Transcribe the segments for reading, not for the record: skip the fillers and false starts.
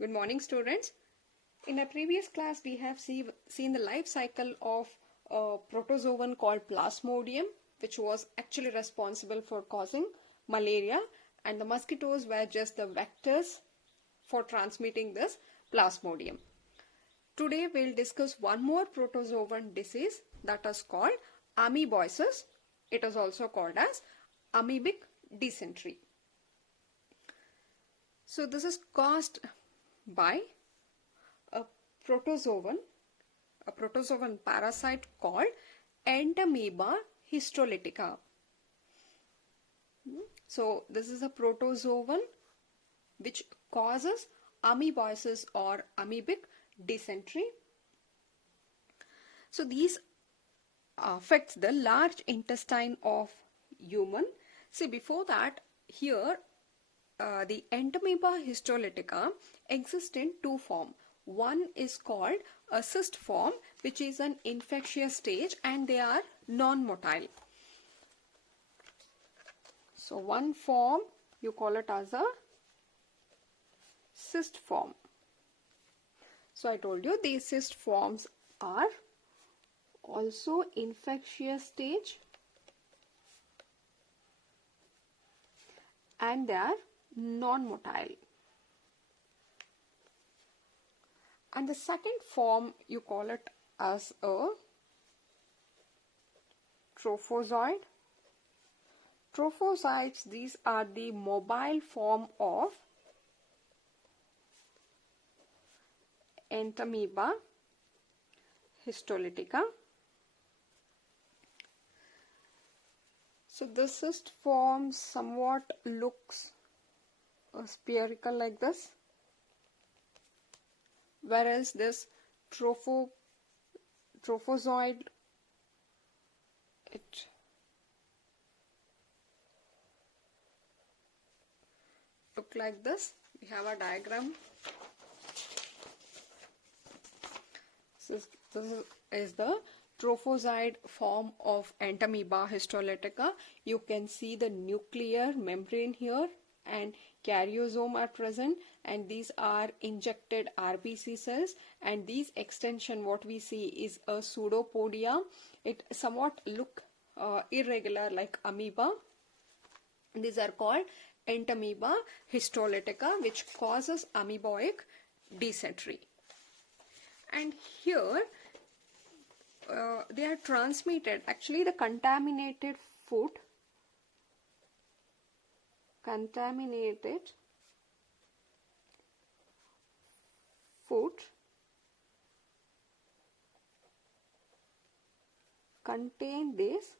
Good morning, students. In a previous class, we have seen the life cycle of a protozoan called Plasmodium, which was actually responsible for causing malaria, and the mosquitoes were just the vectors for transmitting this Plasmodium. Today, we'll discuss one more protozoan disease that is called amoeboisis. It is also called as amoebic dysentery. So, this is caused by a protozoan parasite called Entamoeba histolytica. So this is a protozoan which causes amoeboisis or amoebic dysentery. So these affects the large intestine of human. See, before that, here the Entamoeba histolytica exists in two forms. One is called a cyst form, which is an infectious stage, and they are non-motile. So one form you call it as a cyst form. So I told you these cyst forms are also infectious stage and they are non-motile. And the second form you call it as a trophozoid. Trophozoites, these are the mobile form of Entamoeba histolytica. So this cyst form somewhat looks spherical like this, whereas this trophozoid, it look like this. We have a diagram. This is the trophozoid form of Entamoeba histolytica. You can see the nuclear membrane here and karyosome are present, and these are injected RBC cells, and these extension what we see is a pseudopodia. It somewhat look irregular like amoeba. These are called Entamoeba histolytica, which causes amoeboic dysentery. And here they are transmitted, actually the contaminated food contain this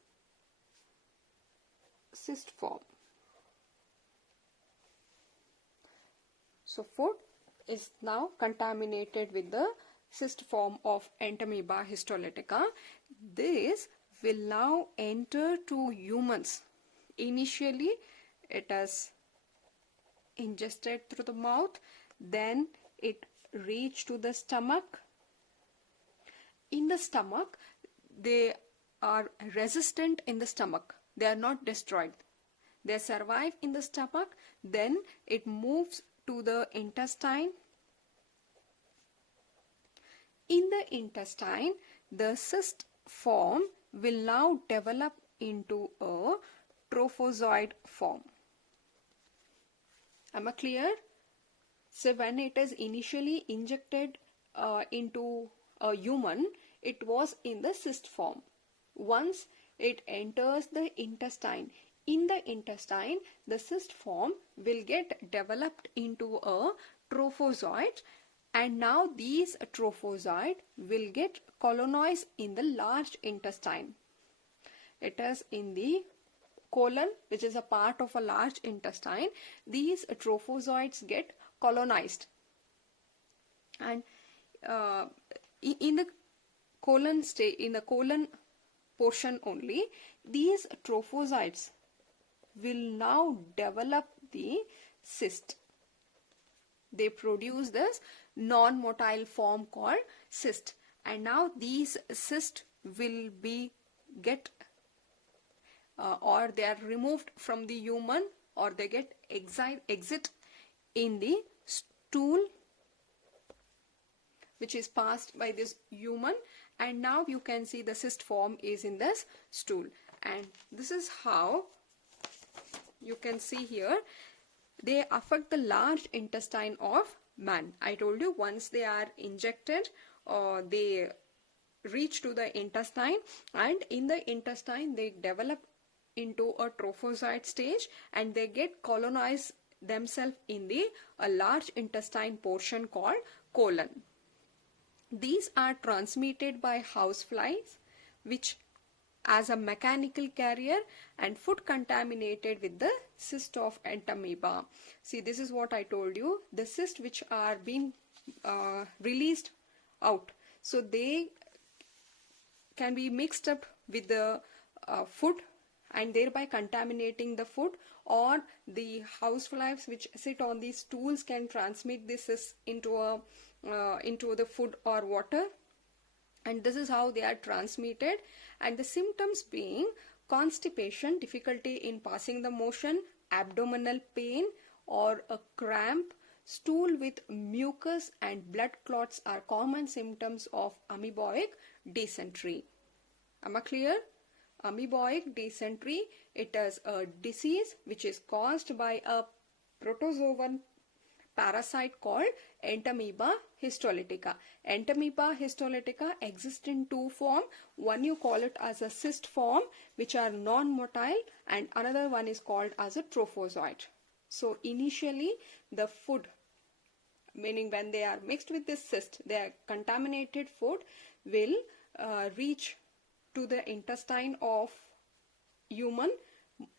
cyst form. So food is now contaminated with the cyst form of Entamoeba histolytica. This will now enter to humans. Initially, it is ingested through the mouth, then it reaches to the stomach. In the stomach, they are resistant in the stomach. They are not destroyed. They survive in the stomach, then it moves to the intestine. In the intestine, the cyst form will now develop into a trophozoid form. Am I clear? So when it is initially injected into a human, it was in the cyst form. Once it enters the intestine, in the intestine, the cyst form will get developed into a trophozoid, and now these trophozoid will get colonized in the large intestine. It is in the colon, which is a part of a large intestine. These trophozoids get colonized, and in the colon portion only, these trophozoids will now develop the cyst. They produce this non-motile form called cyst, and now these cysts will be or they are removed from the human, or they get exit in the stool which is passed by this human, and now you can see the cyst form is in this stool. And this is how you can see here they affect the large intestine of man. I told you once they are injected, they reach to the intestine, and in the intestine they develop into a trophozoite stage, and they get colonized themselves in the a large intestine portion called colon. These are transmitted by houseflies, which as a mechanical carrier, and food contaminated with the cyst of entamoeba. See, this is what I told you, the cysts which are being released out. So they can be mixed up with the food and thereby contaminating the food, or the houseflies which sit on these stools can transmit this into the food or water, and this is how they are transmitted. And the symptoms being constipation, difficulty in passing the motion, abdominal pain or a cramp, stool with mucus and blood clots are common symptoms of amoeboic dysentery. Am I clear? Amoeboic dysentery, it is a disease which is caused by a protozoan parasite called entamoeba histolytica. Entamoeba histolytica exists in two forms. One you call it as a cyst form, which are non-motile, and another one is called as a trophozoite. So initially the food, meaning when they are mixed with this cyst, their contaminated food will reach to the intestine of human,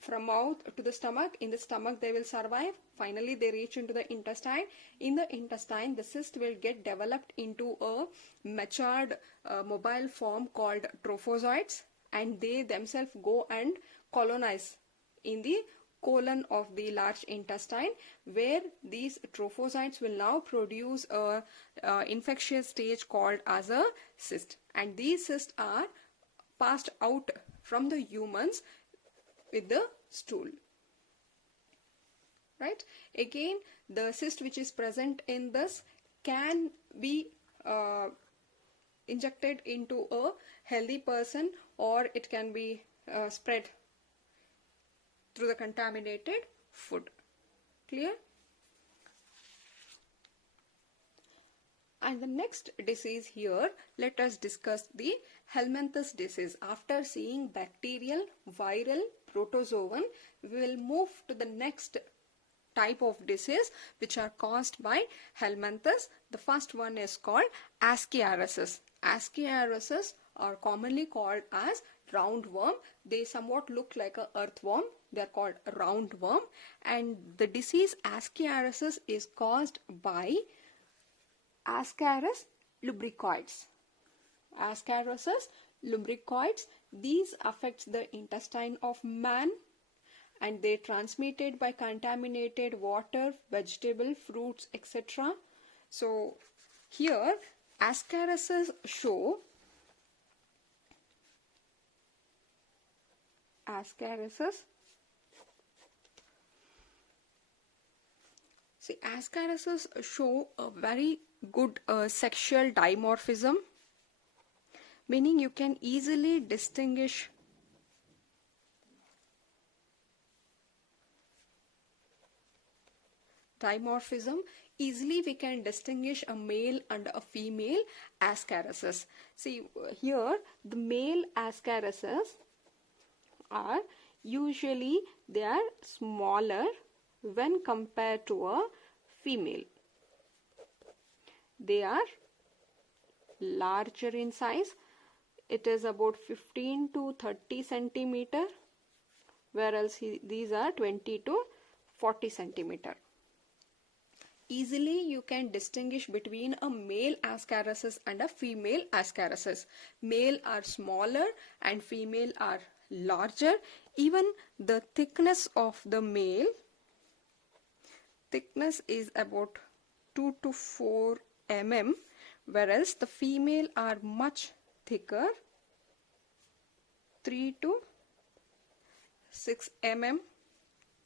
from mouth to the stomach. In the stomach they will survive. Finally they reach into the intestine. In the intestine the cyst will get developed into a matured mobile form called trophozoites, and they themselves go and colonize in the colon of the large intestine, where these trophozoites will now produce a infectious stage called as a cyst, and these cysts are passed out from the humans with the stool. Right? Again, the cyst which is present in this can be injected into a healthy person, or it can be spread through the contaminated food. Clear? And the next disease here, let us discuss the helminths disease. After seeing bacterial, viral, protozoan, we will move to the next type of disease which are caused by helminths. The first one is called ascariasis. Ascariasis are commonly called as roundworm. They somewhat look like a earthworm. They are called roundworm, and the disease ascariasis is caused by Ascaris lubricoides. Ascariasis lubricoides, these affects the intestine of man, and they transmitted by contaminated water, vegetable, fruits, etc. So here ascariasis show ascariasis show a very good sexual dimorphism, meaning you can easily distinguish dimorphism. Easily we can distinguish a male and a female ascariasis. See here, the male ascariasis are usually they are smaller when compared to a female. They are larger in size. It is about 15 to 30 centimeter, whereas these are 20 to 40 centimeter. Easily you can distinguish between a male ascariasis and a female ascariasis. Male are smaller and female are larger. Even the thickness of the male thickness is about 2 to 4 mm, whereas the female are much thicker, 3 to 6 mm.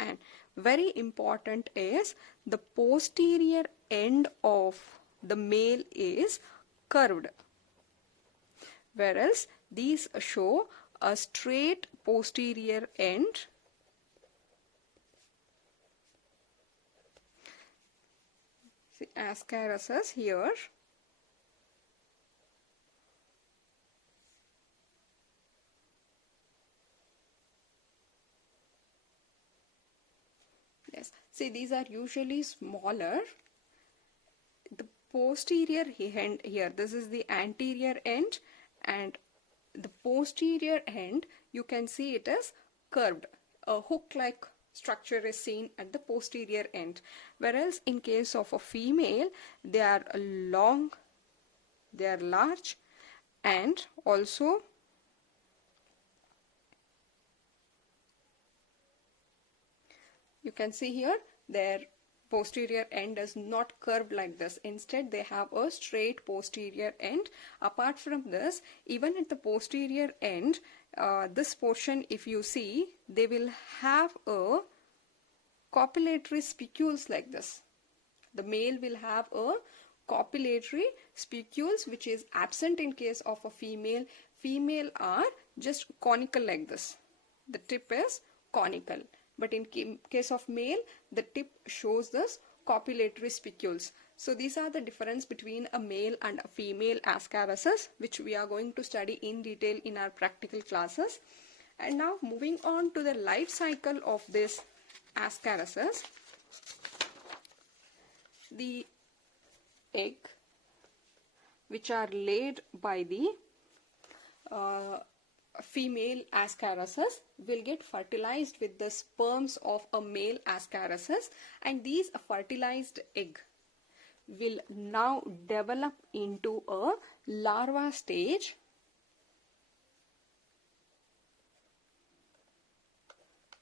And very important is the posterior end of the male is curved, whereas these show a straight posterior end. See, Ascariasis here. Yes, see, these are usually smaller. The posterior end here, this is the anterior end, and the posterior end, you can see it is curved. A hook-like structure is seen at the posterior end, whereas in case of a female, they are long, they are large, and also you can see here their posterior end is not curved like this. Instead, they have a straight posterior end. Apart from this, even at the posterior end, this portion, if you see, they will have a copulatory spicules like this. The male will have a copulatory spicules which is absent in case of a female. Female are just conical like this. The tip is conical. But in case of male, the tip shows this copulatory spicules. So these are the difference between a male and a female Ascariasis, which we are going to study in detail in our practical classes. And now moving on to the life cycle of this Ascariasis. The egg which are laid by the female Ascariasis will get fertilized with the sperms of a male Ascariasis, and these fertilized egg will now develop into a larva stage.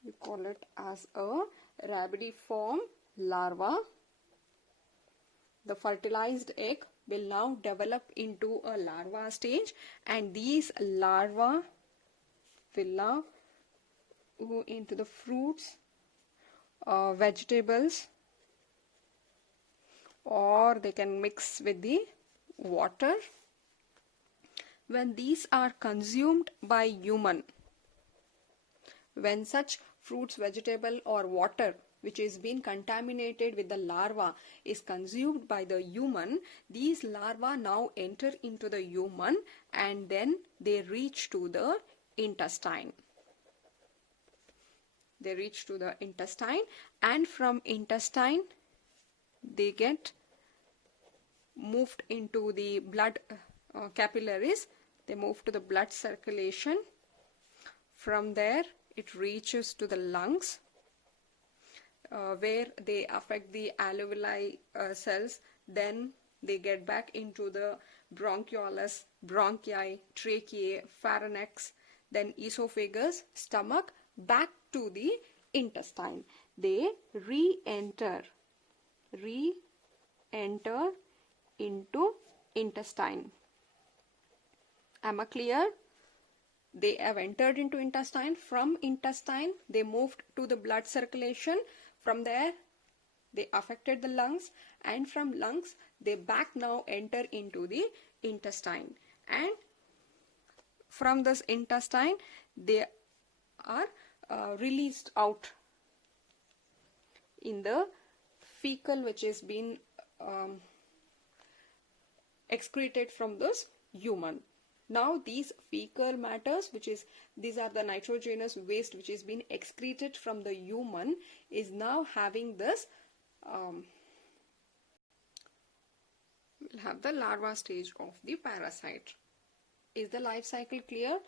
We call it as a rabidiform larva. The fertilized egg will now develop into a larva stage, and these larvae will now go into the fruits, vegetables, or they can mix with the water. When these are consumed by human, when such fruits, vegetable or water which is being contaminated with the larva is consumed by the human, these larvae now enter into the human and then they reach to the intestine. They reach to the intestine, and from intestine they get moved into the blood capillaries. They move to the blood circulation. From there it reaches to the lungs, where they affect the alveoli cells. Then they get back into the bronchioles, bronchi, tracheae, pharynx, then esophagus, stomach, back to the intestine. They re-enter into intestine. Am I clear? They have entered into intestine. From intestine they moved to the blood circulation. From there they affected the lungs, and from lungs they back now enter into the intestine, and from this intestine they are released out in the fecal which is being excreted from this human. Now these fecal matters, these are the nitrogenous waste which is being excreted from the human, is now having this will have the larva stage of the parasite. Is the life cycle clear?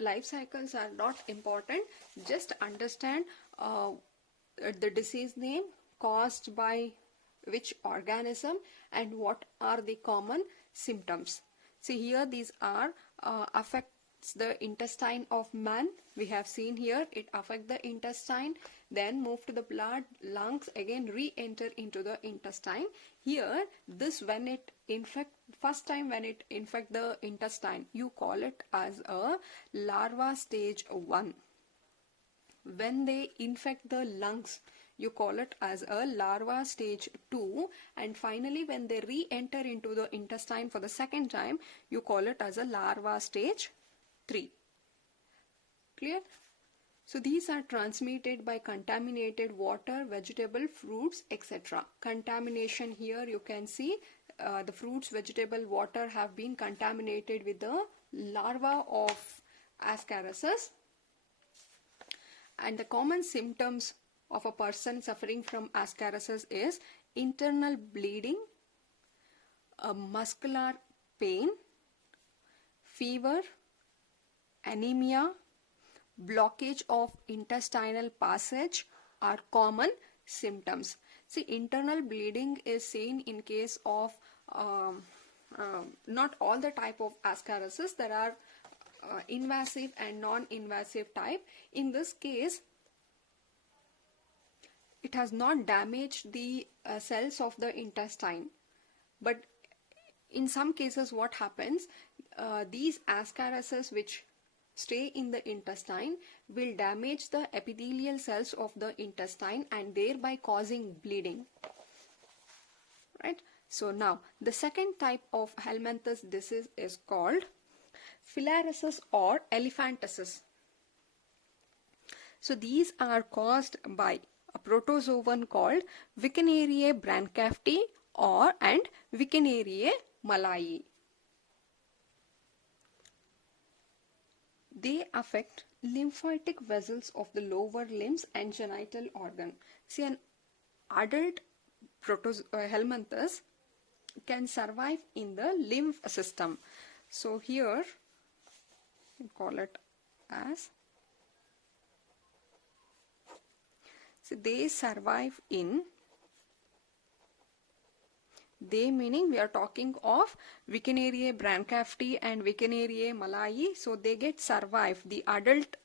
Life cycles are not important. Just understand the disease name, caused by which organism, and what are the common symptoms. See here, these are affects the intestine of man. We have seen here it affects the intestine, then move to the blood, lungs, again re-enter into the intestine. Here this, when it infect, first time when it infect the intestine, you call it as a larva stage 1. When they infect the lungs, you call it as a larva stage 2, and finally when they re-enter into the intestine for the second time, you call it as a larva stage 3. Clear? So these are transmitted by contaminated water, vegetable, fruits, etc. Contamination, here you can see the fruits, vegetable, water have been contaminated with the larva of Ascaris. And the common symptoms of a person suffering from Ascaris is internal bleeding, muscular pain, fever, anemia, blockage of intestinal passage are common symptoms. See, internal bleeding is seen in case of not all the type of Ascaris. There are invasive and non-invasive type. In this case, it has not damaged the cells of the intestine, but in some cases what happens, these Ascaris which stay in the intestine will damage the epithelial cells of the intestine and thereby causing bleeding. Right? So now the second type of helminths disease is called filariasis or elephantiasis. So these are caused by a protozoan called Vicariae branchiafti and Vicariae malayi. They affect lymphatic vessels of the lower limbs and genital organ. See, an adult helminths can survive in the lymph system. So here we call it as, so they survive in, they meaning we are talking of Vicariae branchiafti and Vicariae malayi. So they get survive. The adult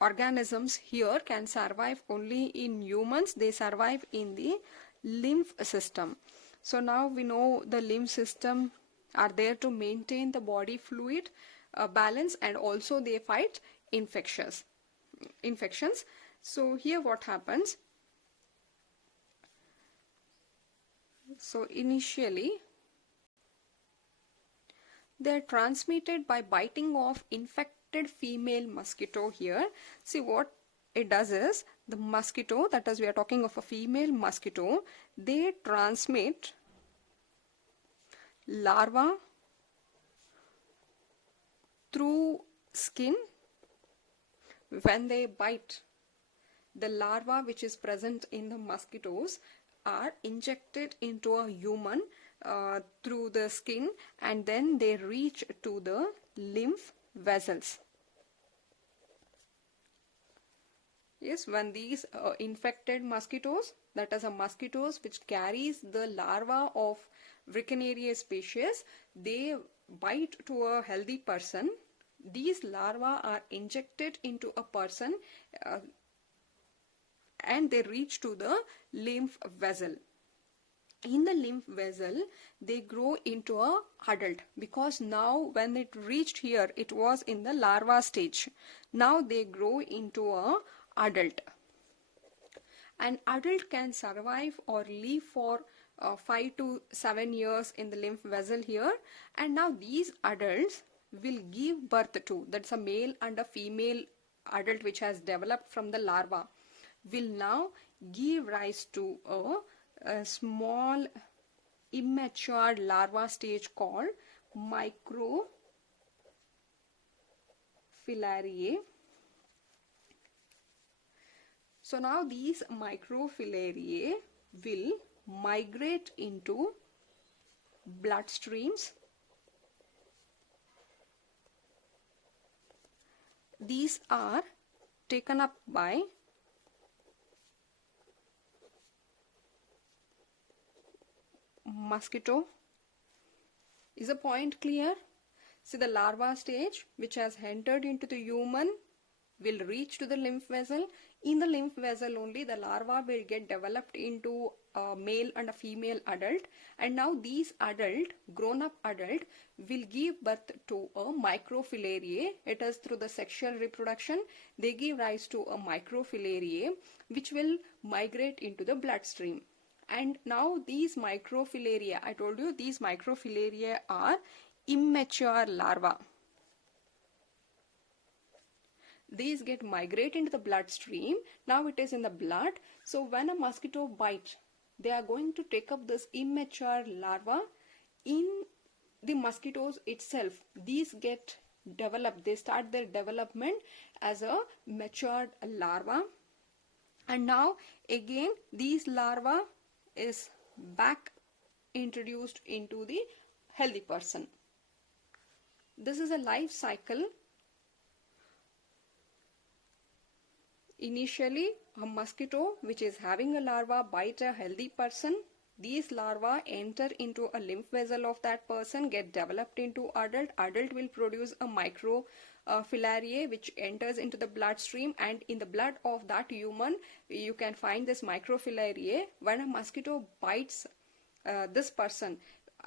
organisms here can survive only in humans. They survive in the lymph system. So now we know the lymph system are there to maintain the body fluid balance, and also they fight infections. So here what happens? So initially they are transmitted by biting of infected female mosquito here. See, what it does is, the mosquito, that is we are talking of a female mosquito, they transmit larva through skin. When they bite, the larva which is present in the mosquitoes are injected into a human through the skin, and then they reach to the lymph vessels. Yes, when these infected mosquitoes, that is a mosquitoes which carries the larva of Vicariae species, they bite to a healthy person. These larvae are injected into a person and they reach to the lymph vessel. In the lymph vessel, they grow into a adult, because now when it reached here, it was in the larva stage. Now they grow into a adult. An adult can survive or live for 5 to 7 years in the lymph vessel here, and now these adults will give birth to, that's a male and a female adult which has developed from the larva, will now give rise to a small immature larva stage called microfilariae. So now these microfilariae will migrate into bloodstreams. These are taken up by mosquito. Is the point clear? See, the larva stage which has entered into the human will reach to the lymph vessel. In the lymph vessel only the larva will get developed into a male and a female adult, and now these grown up adult will give birth to a microfilariae. It is through the sexual reproduction they give rise to a microfilariae which will migrate into the bloodstream. And now these microfilariae, I told you these microfilariae are immature larvae. These get migrate into the bloodstream. Now it is in the blood. So when a mosquito bites, they are going to take up this immature larva in the mosquitoes itself. These get developed. They start their development as a matured larva. And now again these larva is back introduced into the healthy person. This is a life cycle. Initially, a mosquito which is having a larva bite a healthy person. These larvae enter into a lymph vessel of that person, get developed into adult. Adult will produce a microfilariae which enters into the bloodstream, and in the blood of that human you can find this microfilariae. When a mosquito bites this person,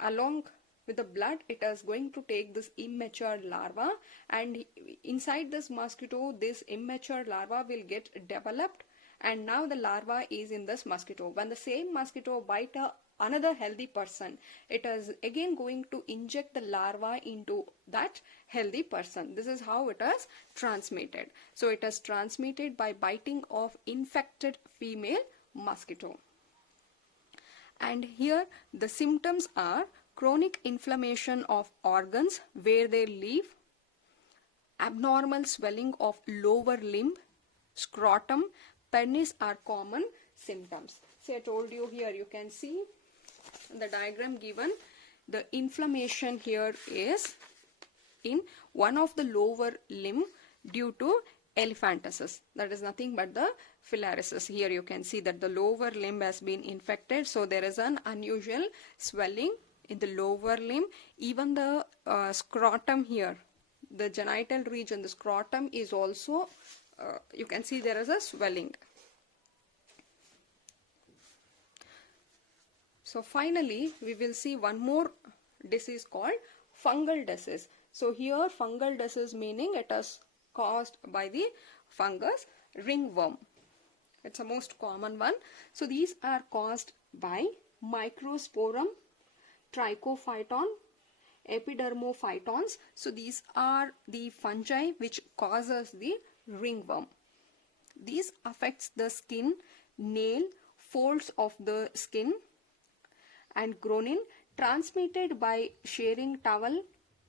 along with the blood it is going to take this immature larva, and inside this mosquito this immature larva will get developed, and now the larva is in this mosquito. When the same mosquito bite another healthy person, it is again going to inject the larva into that healthy person. This is how it is transmitted. So it is transmitted by biting of infected female mosquito. And here the symptoms are chronic inflammation of organs where they live, abnormal swelling of lower limb, scrotum, penis are common symptoms. So I told you here, you can see the diagram given, the inflammation here is in one of the lower limb due to elephantiasis. That is nothing but the filariasis. Here you can see that the lower limb has been infected, so there is an unusual swelling in the lower limb. Even the scrotum here, the genital region, the scrotum is also, you can see there is a swelling. So finally, we will see one more disease called fungal disease. So here fungal disease meaning it is caused by the fungus ringworm. It's the most common one. So these are caused by Microsporum, Trichophyton, Epidermophytons. So these are the fungi which causes the ringworm. These affects the skin, nail, folds of the skin and groin, transmitted by sharing towel,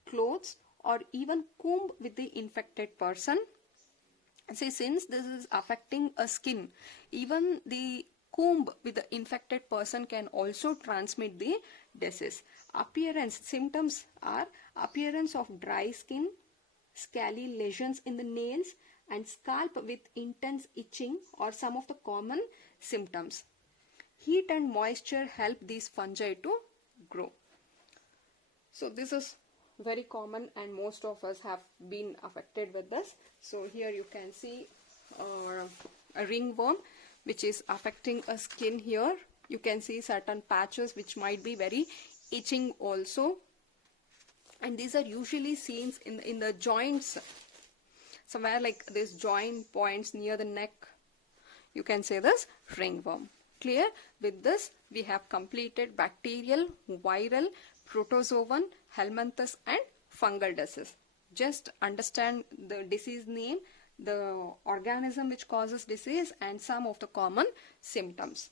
clothes or even comb with the infected person. See, since this is affecting a skin, even the comb with the infected person can also transmit the disease. Appearance, symptoms are appearance of dry skin, scaly lesions in the nails and scalp with intense itching are some of the common symptoms. Heat and moisture help these fungi to grow. So this is very common and most of us have been affected with this. So here you can see a ringworm which is affecting a skin here. You can see certain patches which might be very itching also, and these are usually seen in the joints, somewhere like this joint points near the neck. You can say this ringworm. Clear? With this we have completed bacterial, viral, protozoan, helminths and fungal disease. Just understand the disease name, the organism which causes disease and some of the common symptoms.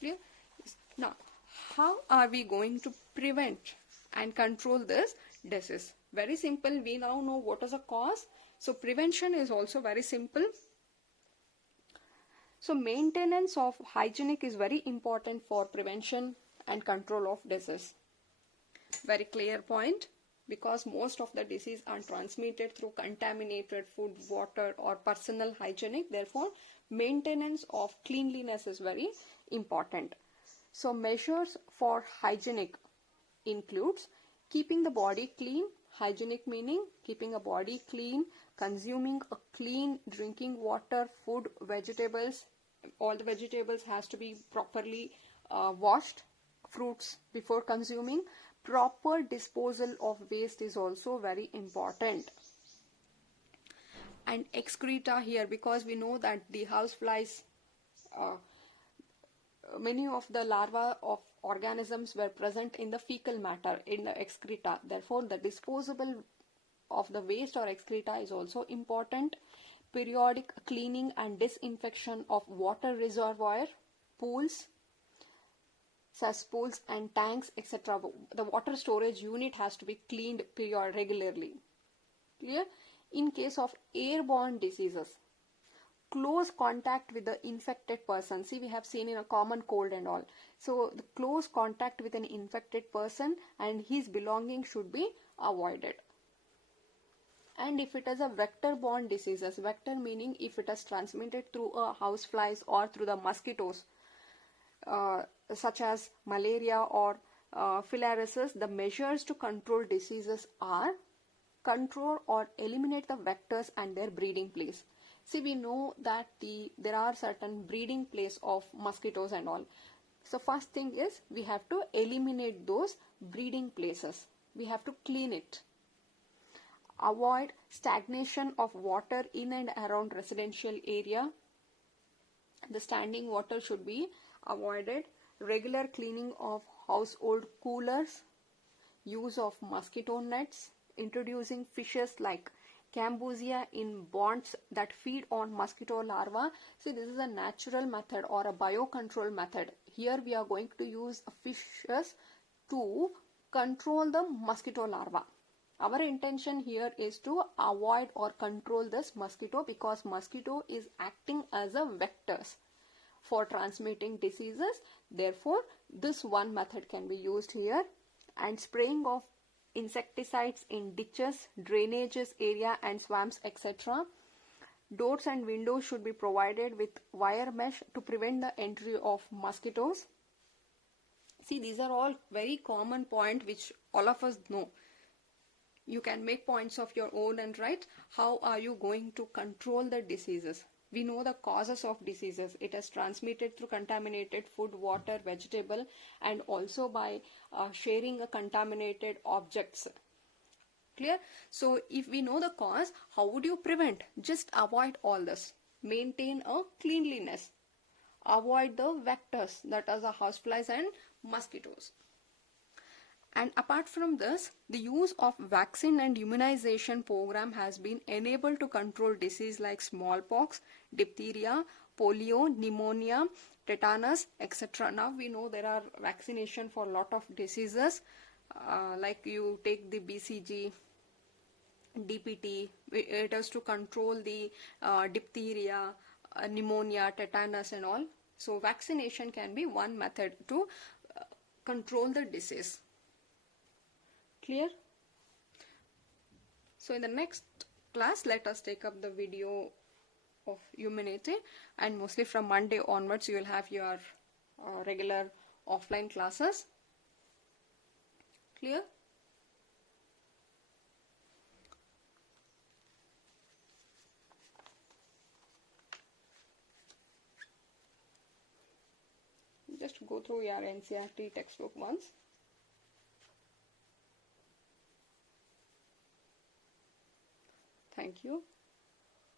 Clear? Now, how are we going to prevent and control this disease? Very simple. We now know what is the cause. So prevention is also very simple. So maintenance of hygienic is very important for prevention and control of disease. Very clear point, because most of the disease are transmitted through contaminated food, water or personal hygienic. Therefore, maintenance of cleanliness is very important. So measures for hygienic includes keeping the body clean. Hygienic meaning keeping a body clean, consuming a clean drinking water, food, vegetables, all the vegetables has to be properly washed, fruits before consuming. Proper disposal of waste is also very important. And excreta here, because we know that the houseflies, many of the larvae of organisms were present in the fecal matter, in the excreta. Therefore, the disposable of the waste or excreta is also important. Periodic cleaning and disinfection of water reservoir, pools, cesspools and tanks, etc. The water storage unit has to be cleaned regularly. Clear? In case of airborne diseases, close contact with the infected person. See, we have seen in a common cold and all. So, the close contact with an infected person and his belongings should be avoided. And if it is a vector-borne diseases, vector meaning if it is transmitted through a houseflies or through the mosquitoes, such as malaria or filariasis, the measures to control diseases are control or eliminate the vectors and their breeding place. See, we know that there are certain breeding place of mosquitoes and all. So first thing is we have to eliminate those breeding places. We have to clean it. Avoid stagnation of water in and around residential area. The standing water should be avoided. Regular cleaning of household coolers. Use of mosquito nets. Introducing fishes like Cambusia in ponds that feed on mosquito larvae. See, this is a natural method or a biocontrol method. Here we are going to use fishes to control the mosquito larva. Our intention here is to avoid or control this mosquito, because mosquito is acting as a vectors for transmitting diseases. Therefore, this one method can be used here. And spraying of insecticides in ditches, drainages area and swamps, etc. Doors and windows should be provided with wire mesh to prevent the entry of mosquitoes. See, these are all very common points which all of us know. You can make points of your own and write how are you going to control the diseases. We know the causes of diseases. It is transmitted through contaminated food, water, vegetable, and also by sharing a contaminated objects. Clear? So if we know the cause, how would you prevent? Just avoid all this. Maintain a cleanliness. Avoid the vectors, that are the houseflies and mosquitoes. And apart from this, the use of vaccine and immunization program has been enabled to control disease like smallpox, diphtheria, polio, pneumonia, tetanus, etc. Now we know there are vaccination for a lot of diseases, like you take the BCG, DPT, it is to control the diphtheria, pneumonia, tetanus and all. So vaccination can be one method to control the disease. Clear? So in the next class, let us take up the video of humanity, and mostly from Monday onwards you will have your regular offline classes. Clear? Just go through your NCERT textbook once. Thank you.